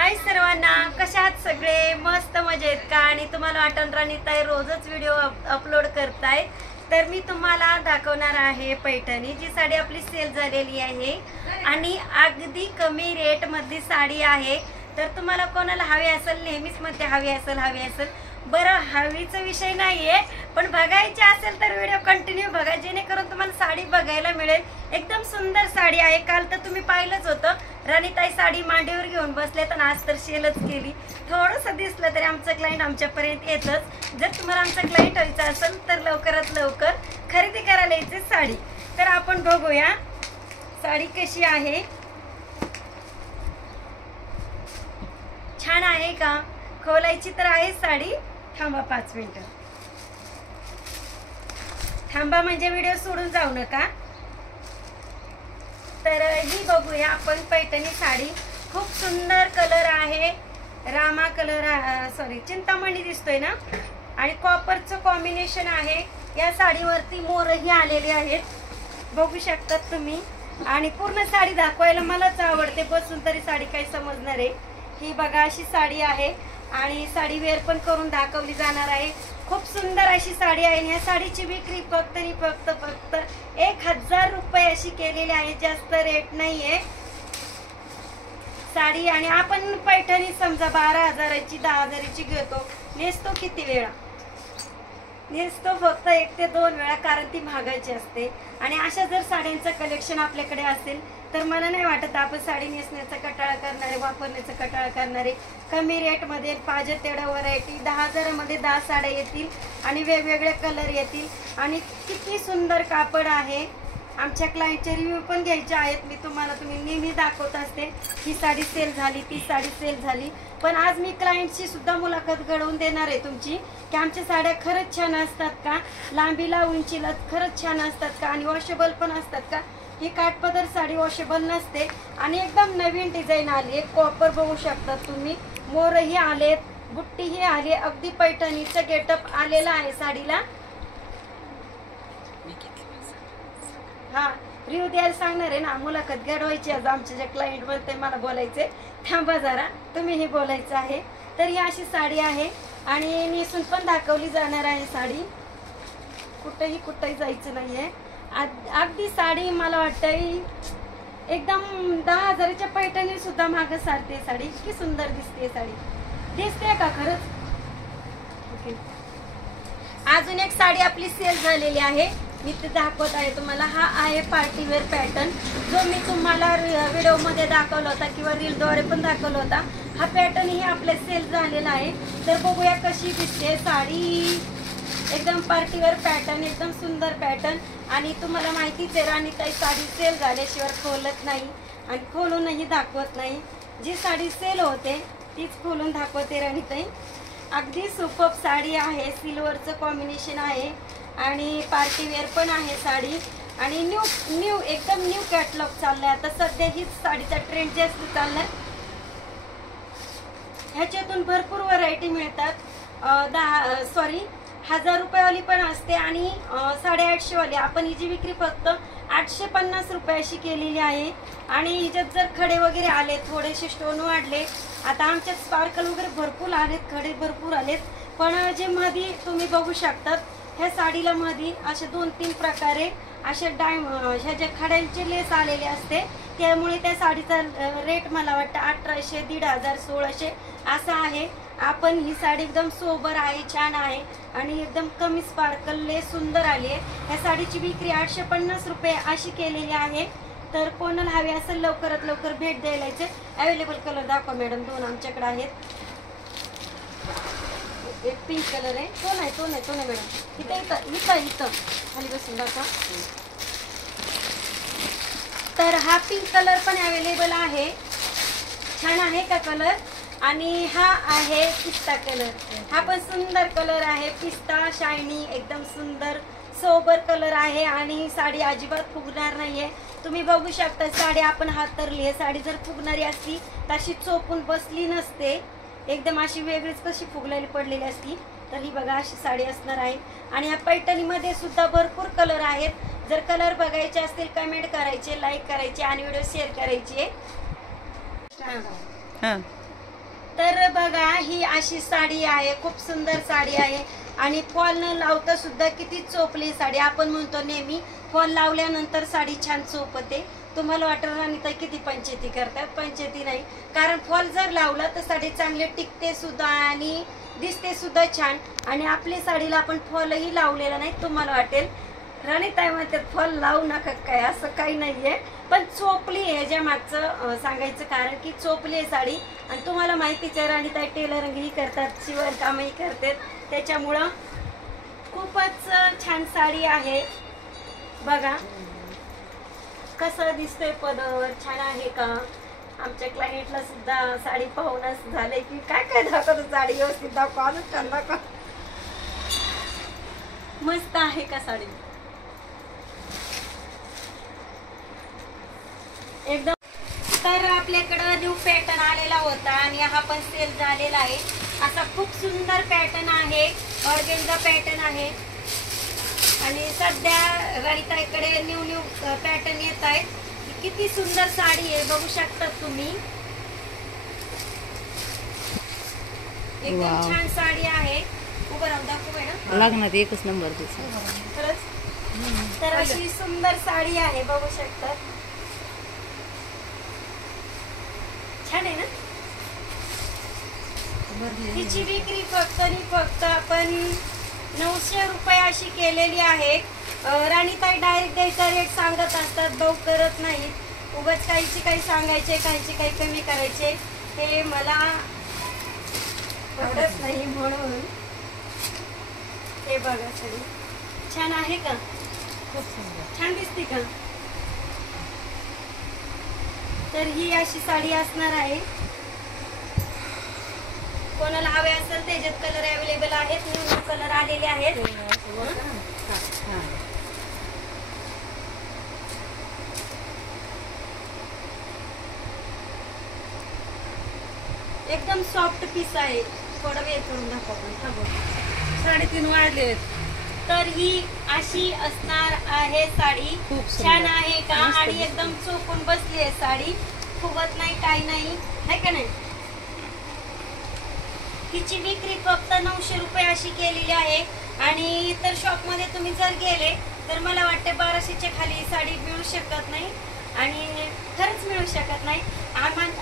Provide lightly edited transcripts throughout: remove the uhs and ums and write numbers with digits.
हाय सर्वांना, कशा आहात सगळे? मस्त मजेत का? आणि तुम्हाला वाटण राणीताई रोजच व्हिडिओ अपलोड करताय, तर मी तुम्हाला दाखवणार आहे पैठणी, जी साडी आपली सेल झालेली आहे आणि अगदी कमी रेट मधली साडी आहे। तर तुम्हाला कोणाला हवी असेल, नेहमीच म्हणते हवी असेल बरं, हवीचा विषय नाहीये, पण बघायची असेल तर व्हिडिओ कंटिन्यू बघा, जेणेकरून तुम्हाला साडी बघायला मिळेल। एकदम सुंदर साडी आहे। काल तर तुम्ही पाहिलंच होतं, राणीताई साडी मांडीवर घेऊन बसले, तर आज तर सेलच केली। थोडंसं दिसलं तरी आमचं क्लायंट आमच्यापर्यंत येतच। जर तुम्हाला आमचा क्लायंट व्हायचा असेल तर लवकरात लवकर खरेदी करायला यायची साडी। तर आपण बघूया साडी कशी आहे। छान आहे का? खोलायची तर आहे साडी। थांबा 5 मिनिटं, थांबा, म्हणजे व्हिडिओ सोडून जाऊ नका। तर ही बघूया आपण पैठणी साडी। खूप सुंदर कलर आहे, रामा कलर, सॉरी चिंतामणी दिसतोय ना, आणि कॉपरचं कॉम्बिनेशन आहे। या साडीवरती मोरही आलेले आहेत, बघू शकतात तुम्ही। आणि पूर्ण साडी दाखवायला मलाच आवडते, बसून तरी साडी काही समजणार आहे। ही बघा अशी साडी आहे आणि साडी वेअर पण करून दाखवली जाणार आहे। खूप सुंदर अशी साडी आहे। या साडीची विक्री फक्त 1000 रुपये अशी केलेली आहे, जास्त रेट नाहीये साडी। आणि आपण पैठणी समजा 12,000ची 10,000ची घेतो, नेसतो किती वेळा? नेसतो फक्त 1 ते 2 वेळा, कारण ती महागाची असते। आणि अशा जर साड्यांचं कलेक्शन आपल्याकडे असेल तर मला नाही वाटत आपण साडी नेसण्याचा कटाळा करणारे, वापरण्याचा कटाळा करणारे। कमी रेटमध्ये पाहिजे तेवढ्या व्हरायटी, 10,000मध्ये 10 साड्या येतील आणि वेगवेगळे कलर येतील। आणि किती सुंदर कापड आहे। आमच्या क्लायंटचे रिव्ह्यू पण घ्यायचे आहेत, मी तुम्हाला नेहमी दाखवत असते, ही साडी सेल झाली, ती साडी सेल झाली। पण आज मी क्लायंटची सुद्धा मुलाखत घडवून देणार आहे तुमची, की आमच्या साड्या खरंच छान असतात का, लांबीला उंचीला खरंच छान असतात का, आणि वॉशेबल पण असतात का। ही काठपदर साडी वॉशेबल नसते आणि एकदम नवीन डिझाईन आली आहे। कॉपर बघू शकता तुम्ही, मोरही आलेत, बुट्टीही आली, अगदी पैठणीचं गेटअप आलेला आहे साडीला। हा रिव्ह्यू द्यायला सांगणार आहे ना, मुलाखत घडवायची आज आमचे जे क्लायंट बोलते, मला बोलायचे, थांबा जरा, तुम्हीही बोलायचं आहे। तर ही अशी साडी आहे आणि नेसून पण दाखवली जाणार आहे साडी, कुठेही जायचं नाहीये। अगदी साडी मला वाटतंय एकदम 10,000च्या पैठणी सुद्धा मागे सारते साडी। इतकी सुंदर दिसते साडी, दिसते का खरंच? ओके, अजून एक साडी आपली सेल झालेली आहे, मी ते दाखवत आहे तुम्हाला। हा आहे पार्टीवेअर पॅटर्न, जो मी तुम्हाला व्हिडिओ मध्ये दाखवला होता किंवा रीलद्वारे पण दाखवला होता। हा पॅटर्न ही आपल्या सेल झालेला आहे। तर बघूया कशी दिसते साडी। एकदम पार्टीवेअर पॅटर्न, एकदम सुंदर पॅटर्न। आणि तुम्हाला माहितीच आहे, राणीताई साडी सेल झाल्याशिवाय खोलत नाही आणि खोलूनही दाखवत नाही। जी साडी सेल होते तीच खोलून दाखवते राणीताई। अगदी सुपर साडी आहे, सिल्वरचं कॉम्बिनेशन आहे आणि पार्टीवेअर पण आहे साडी। आणि एकदम न्यू कॅटलॉग चाललाय आता सध्या, हीच साडीचा ट्रेंड जास्त चाललाय। ह्याच्यातून भरपूर व्हरायटी मिळतात। 1000 रुपयावाली पण असते आणि 850 वाली। आपण हिची विक्री फक्त 850 रुपये अशी केलेली आहे। आणि हिच्यात जर खडे वगैरे आले, थोडेसे स्टोन वाढले, आता आमच्यात स्पार्कल वगैरे भरपूर आलेत, खडे भरपूर आलेत। पण जे मध्ये तुम्ही बघू शकतात, ह्या साडीला मध्ये असे 2-3 प्रकारे असे ह्या ज्या खड्यांचे लेस आलेले असते, त्यामुळे त्या साडीचा रेट मला वाटतं 1800, 1500, 1600 असा आहे। आपण ही साडी एकदम सोबर आहे, छान आहे आणि एकदम कमी स्पार्कल लेस सुंदर आली आहे। ह्या साडीची विक्री 850 रुपये अशी केलेली आहे। तर कोणाला हवी असेल लवकरात लवकर भेट द्यायला यायचे। अवेलेबल कलर दाखवा मॅडम, 2 आमच्याकडे आहेत। एक पिंक कलर आहे, तो नाही मॅडम, इथं खाली बसून दाखवा। तर हा पिंक कलर पण अवेलेबल आहे, छान आहे का कलर? आणि हा आहे पिस्ता कलर, हा पण सुंदर कलर आहे, पिस्ता शायनी, एकदम सुंदर सोबर कलर आहे। आणि साडी अजिबात फुगणार नाहीये। तुम्ही बघू शकता साडी आपण हातरली आहे, साडी जर फुगणारी असती तशी चोपून बसली नसते, एकदम अशी वेगळीच कशी फुगलेली पडलेली असती। तर ही बघा अशी साडी असणार आहे। आणि या पैठणीमध्ये सुद्धा भरपूर कलर आहेत। जर कलर बघायचे असतील कमेंट करायचे, लाईक करायचे आणि व्हिडिओ शेअर करायचे। तर बघा ही अशी साडी आहे, खूप सुंदर साडी आहे आणि फॉल न लावता सुद्धा किती चोपली साडी. आपण म्हणतो नेहमी फॉल लावल्यानंतर साडी छान चोपते. तुम्हाला वाटणार नाही तर किती पंचायती करतात, पंचायती नाही, कारण फॉल जर लावला तर साडी चांगली टिकते सुद्धा आणि दिसते सुद्धा छान. आणि आपली साडीला आपण फॉलही लावलेला नाही. तुम्हाला वाटेल राणीताई म्हणतात फॉल लावू नका, काय असं काही नाहीये, पण चोपली आहे. ह्याच्या मागचं सांगायचं कारण की चोपली आहे साडी. आणि तुम्हाला माहितीच आहे राणीताई टेलरिंगही करतात, शिवणकामही करतात, त्याच्यामुळं खूपच छान साडी आहे. बघा कसं दिसतोय पदर, छान आहे का. आमच्या क्लायंटला सुद्धा साडी पाहूनच झालंय की काय काय दाखवतो, साडी व्यवस्थित दाखवूनच त्यांना का मस्त आहे का साडी एकदम. तर आपल्याकडं न्यू पॅटर्न आलेला होता आणि हा पण सेल झालेला आहे. असा खूप सुंदर पॅटर्न आहे, ऑर्गेन्झा पॅटर्न आहे आणि सध्या राणीताईकडे न्यू पॅटर्न येत आहेत. किती सुंदर साडी आहे बघू शकतात तुम्ही, एकदम छान साडी आहे. उभं राहून दाखवू मॅडम, लग्नात एकच नंबर खरंच. तर अशी सुंदर साडी आहे बघू शकतात, छान आहे ना. हिची विक्री फक्त आणि फक्त आपण 900 रुपये अशी केलेली आहे. राणीताई डायरेक्ट द्यायचा रेट सांगत असतात, भाऊ करत नाहीत. उगाच काहीची काही सांगायचे, काहीची काही कमी करायचे, हे मला आवडत नाही. म्हणून हे बघा साडी छान आहे का, खूप सुंदर छान दिसते का. तर ही अशी साडी असणार आहे. कोणाला हवे असेल त्याच्यात कलर अवेलेबल आहेत, न्यू कलर आलेले आहेत. एकदम सॉफ्ट पीस आहे. थोडं वेळ करून दाखव. 3.5 वाजले. तर ही अशी असणार आहे साडी, छान आहे का आणि एकदम चोपून बसली आहे साडी, फुगत नाही काही नाही, है का नाही. हिची विक्री फक्त 900 रुपये अशी केलेली आहे. आणि इतर शॉप मध्ये तुम्ही जर गेले तर मला वाटते 1200च्या खाली साडी मिळू शकत नाही आणि खरंच मिळू शकत नाही.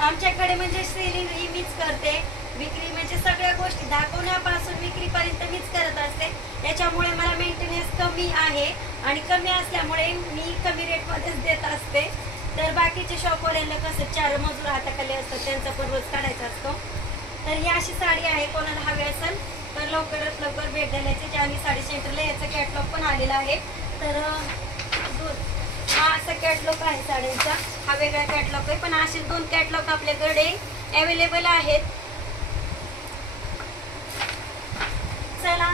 आमच्याकडे म्हणजे सेलिंग ही मीच करते, विक्री म्हणजे सगळ्या गोष्टी दाखवण्यापासून विक्रीपर्यंत मीच करत असते. याच्यामुळे मला मेंटेनन्स कमी आहे आणि कमी असल्यामुळे मी कमी रेटमध्येच देत असते. तर बाकीचे शॉपवाल्यांना कसं 4 मजूर हाताखाली असतात, त्यांचा पण रोज काढायचा असतो. तर ही अशी साडी आहे, कोणाला हवी असेल तर लवकरात लवकर भेट द्यायचे. आणि साडी सेंटरला याचा कॅटलॉग पण आलेला आहे. तर हा असा कॅटलॉग आहे साड्यांचा, हा वेगळा कॅटलॉग आहे, पण असे 2 कॅटलॉग आपल्याकडे अवेलेबल आहेत. चला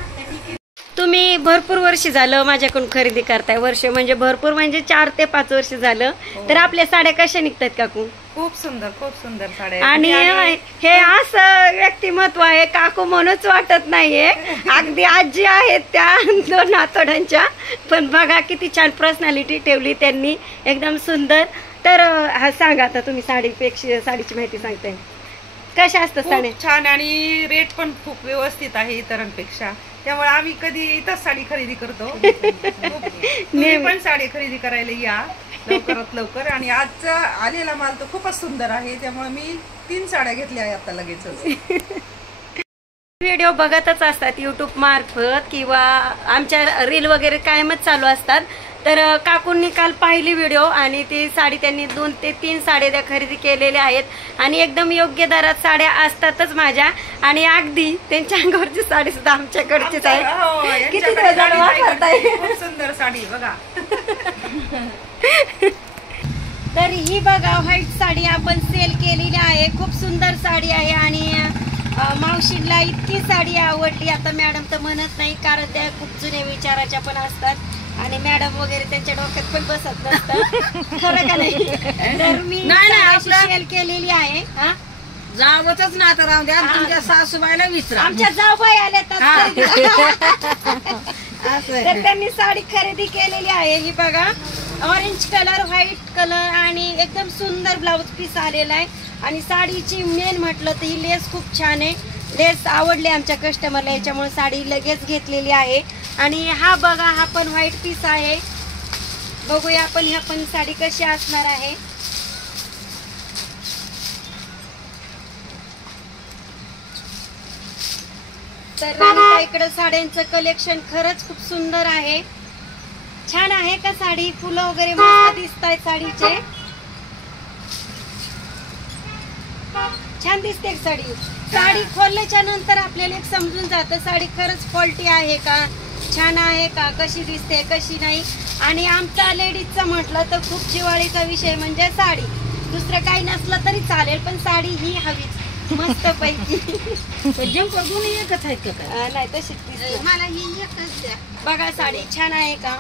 तुम्ही भरपूर वर्ष झालं माझ्याकडून खरेदी करताय, वर्ष म्हणजे भरपूर म्हणजे 4 ते 5 वर्ष झालं. तर आपल्या साड्या कशा निघतात काकू? खूप सुंदर साड्या. आणि हे असं व्यक्तिमत्व आहे काकू म्हणूच वाटत नाहीये, अगदी आजी आहेत त्या 2 आतोड्यांच्या, पण बघा किती छान पर्सनॅलिटी ठेवली त्यांनी, एकदम सुंदर. तर हा सांगा आता तुम्ही साडीपेक्षा, साडीची माहिती सांगताय कशा असतात साड्या? छान आणि रेट पण खूप व्यवस्थित आहे इतरांपेक्षा, त्यामुळे आम्ही कधी इथंच साडी खरेदी करतो. तुम्ही पण साडी खरेदी करायला या लवकरात लवकर. आणि आजचा आलेला माल तर खूपच सुंदर आहे, त्यामुळे मी 3 साड्या घेतल्या आता लगेचच. व्हिडिओ बघतच असतात युट्यूब मार्फत किंवा आमच्या रील वगैरे कायमच चालू असतात. तर काकूंनी काल पाहिली व्हिडिओ आणि ती साडी त्यांनी 2 ते 3 साड्या खरेदी केलेल्या आहेत आणि एकदम योग्य दरात साड्या असतातच माझ्या. आणि अगदी त्यांच्या अंगावरची साडी सुद्धा आमच्याकडचीच आहे. किती वापरताय, खूप सुंदर साडी बघा. तर ही बघा व्हाईट साडी आपण सेल केलेली आहे, खूप सुंदर साडी आहे. आणि मावशीला इतकी साडी आवडली. आता मॅडम तर म्हणत नाही कारण त्या खूप जुन्या विचाराच्या पण असतात आणि मॅडम वगैरे त्यांच्या डोक्यात पण बसत नसतं, खरं का नाही. तर मी सेल केलेली आहे. जावतच ना आता राहू द्या, तुमच्या सासूबाईला विचारा. आमच्या जाऊबाई आल्या तर त्यांनी साडी खरेदी केलेली आहे. ही बघा ऑरेंज कलर, व्हाईट कलर आणि एकदम सुंदर ब्लाऊज पीस आलेला आहे. आणि साडीची मेन म्हटलं तर ही लेस खूप छान आहे. लेस आवडली आमच्या कस्टमरला, याच्यामुळे साडी लगेच घेतलेली आहे. आणि हा बघा, हा पण व्हाईट पीस आहे. बघूया आपण ह्या पण साडी कशी असणार आहे. तर इकडे साड्यांचं कलेक्शन खरंच खूप सुंदर आहे. छान आहे का साडी? फुलं वगैरे मस्त दिसत आहेत साडीचे. छान दिसते साडी. साडी खोलल्याच्या नंतर आपल्याला एक समजून जातं साडी खरंच क्वालिटी आहे का, छान आहे का, कशी दिसते कशी नाही. आणि आमचा लेडीजचा म्हटलं तर खूप जिव्हाळीचा विषय म्हणजे साडी. दुसरं काही नसलं तरी चालेल, पण साडी ही हवीच मस्त पैकी. एकच आहेत का? नाही तशीच दिसते मला ही एकच द्या. बघा साडी छान आहे का?